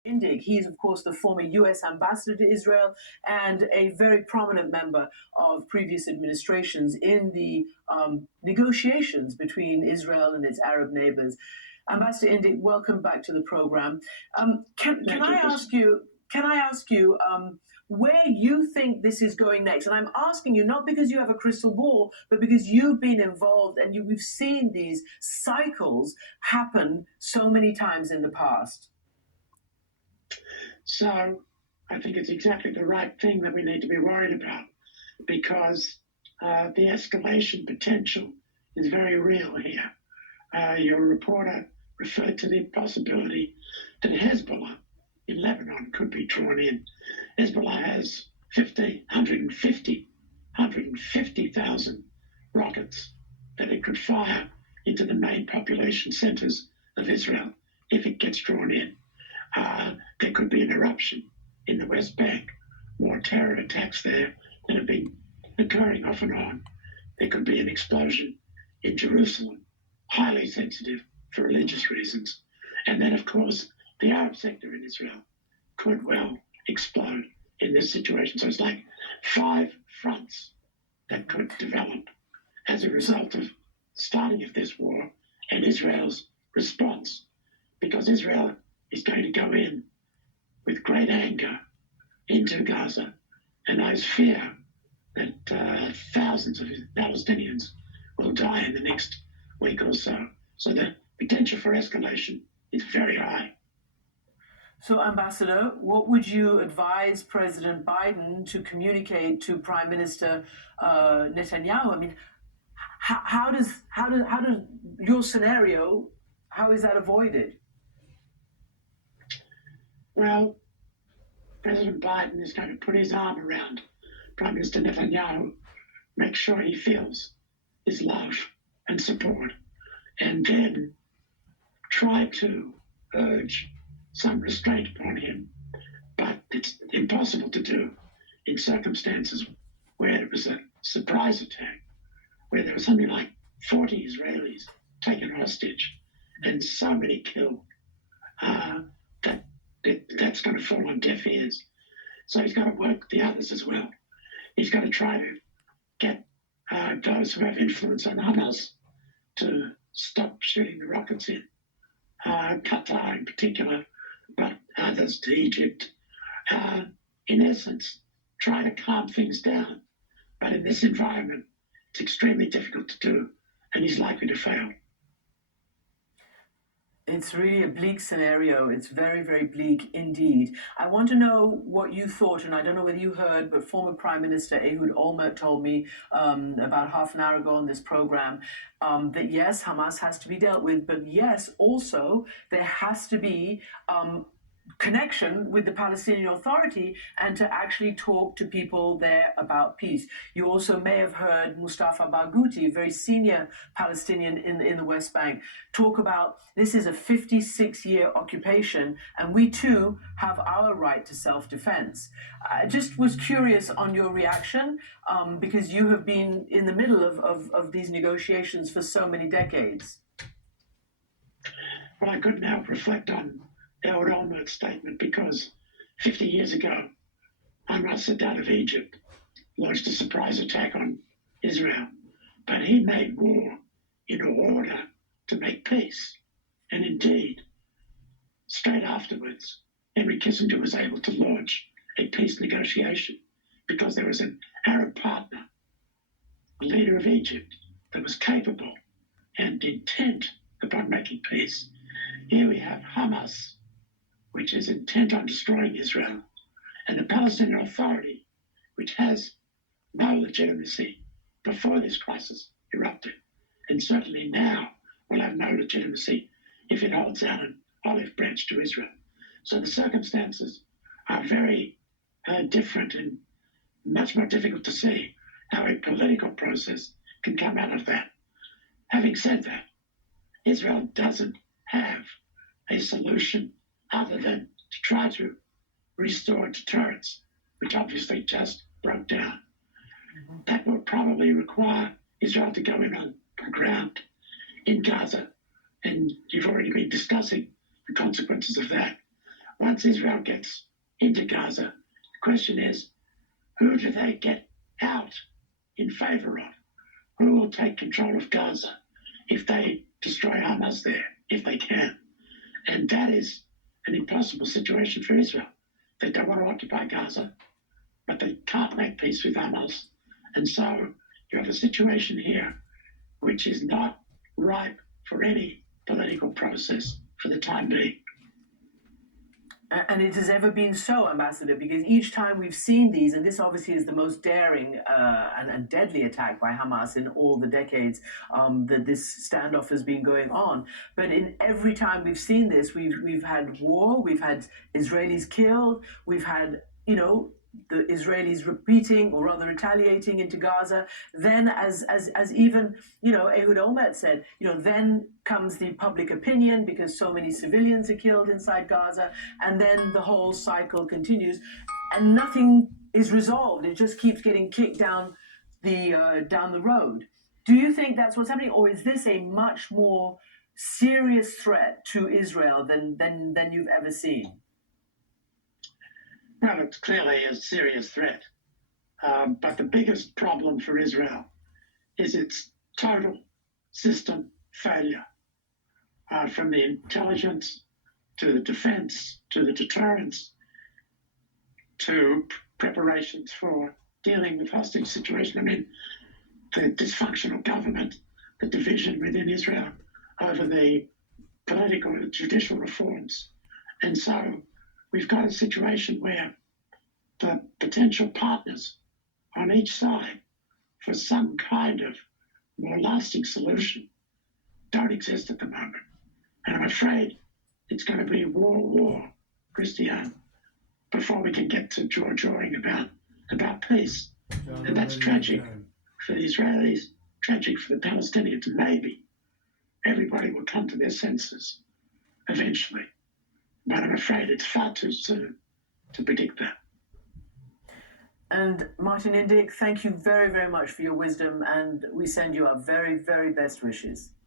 Indyk. He's, of course, the former U.S. ambassador to Israel and a very prominent member of previous administrations in the negotiations between Israel and its Arab neighbors. Ambassador Indyk, welcome back to the program. Can I ask you? Can I ask you where you think this is going next? And I'm asking you not because you have a crystal ball, but because you've been involved and we've seen these cycles happen so many times in the past. So I think it's exactly the right thing that we need to be worried about, because the escalation potential is very real here. Your reporter referred to the possibility that Hezbollah in Lebanon could be drawn in. Hezbollah has 150,000 rockets that it could fire into the main population centers of Israel if it gets drawn in. There could be an eruption in the West Bank, more terror attacks there that have been occurring off and on. There could be an explosion in Jerusalem, highly sensitive for religious reasons. And then, of course, the Arab sector in Israel could well explode in this situation. So it's like 5 fronts that could develop as a result of starting of this war and Israel's response, because Israel is going to go in with great anger into Gaza, and I fear that thousands of Palestinians will die in the next week or so. So the potential for escalation is very high. So, Ambassador, what would you advise President Biden to communicate to Prime Minister Netanyahu? I mean, how does your scenario, how is that avoided? Well, President Biden is going to put his arm around Prime Minister Netanyahu, make sure he feels his love and support, and then try to urge some restraint upon him. But it's impossible to do in circumstances where it was a surprise attack, where there was something like 40 Israelis taken hostage and so many killed. That's going to fall on deaf ears. So he's got to work with the others as well. He's got to try to get those who have influence on Hamas to stop shooting the rockets in, Qatar in particular, but others to Egypt. In essence, try to calm things down. But in this environment, it's extremely difficult to do, and he's likely to fail. It's really a bleak scenario. It's very, very bleak indeed. I want to know what you thought, and I don't know whether you heard, but former Prime Minister Ehud Olmert told me about half an hour ago on this program that yes, Hamas has to be dealt with, but yes, also there has to be connection with the Palestinian Authority and to actually talk to people there about peace. You also may have heard Mustafa Barghouti, a very senior Palestinian in the West Bank, talk about this is a 56-year occupation and we too have our right to self-defense. I just was curious on your reaction because you have been in the middle of these negotiations for so many decades. Well, I could now reflect on Ehud Olmert's statement, because 50 years ago, Anwar Sadat of Egypt launched a surprise attack on Israel, but he made war in order to make peace. And indeed, straight afterwards, Henry Kissinger was able to launch a peace negotiation because there was an Arab partner, the leader of Egypt, that was capable and intent upon making peace. Here we have Hamas, which is intent on destroying Israel, and the Palestinian Authority, which has no legitimacy before this crisis erupted, and certainly now will have no legitimacy if it holds out an olive branch to Israel. So the circumstances are very different and much more difficult to see how a political process can come out of that. Having said that, Israel doesn't have a solution other than to try to restore deterrence, which obviously just broke down. That will probably require Israel to go in on the ground in Gaza, and you've already been discussing the consequences of that. once Israel gets into Gaza, the question is, who do they get out in favor of? Who will take control of Gaza if they destroy Hamas there, if they can? And that is an impossible situation for Israel. They don't want to occupy Gaza, but they can't make peace with Hamas. And so you have a situation here which is not ripe for any political process for the time being. And it has ever been so, Ambassador, because each time we've seen these, and this obviously is the most daring and deadly attack by Hamas in all the decades that this standoff has been going on. But in every time we've seen this, we've had war, we've had Israelis killed, we've had, the Israelis repeating or rather retaliating into Gaza. Then, as even Ehud Olmert said, then comes the public opinion because so many civilians are killed inside Gaza, and then the whole cycle continues, and nothing is resolved. It just keeps getting kicked down the road. Do you think that's what's happening, or is this a much more serious threat to Israel than you've ever seen? Well, it's clearly a serious threat. But the biggest problem for Israel is its total system failure, from the intelligence to the defense to the deterrence to preparations for dealing with hostage situation. I mean, the dysfunctional government, the division within Israel over the political and judicial reforms. And so we've got a situation where the potential partners on each side for some kind of more lasting solution don't exist at the moment. And I'm afraid it's going to be war, Christiane, before we can get to jawing about peace. And that's tragic for the Israelis, tragic for the Palestinians. Maybe everybody will come to their senses eventually. But I'm afraid it's far too soon to predict that. And Martin Indyk, thank you very, very much for your wisdom, and we send you our very, very best wishes.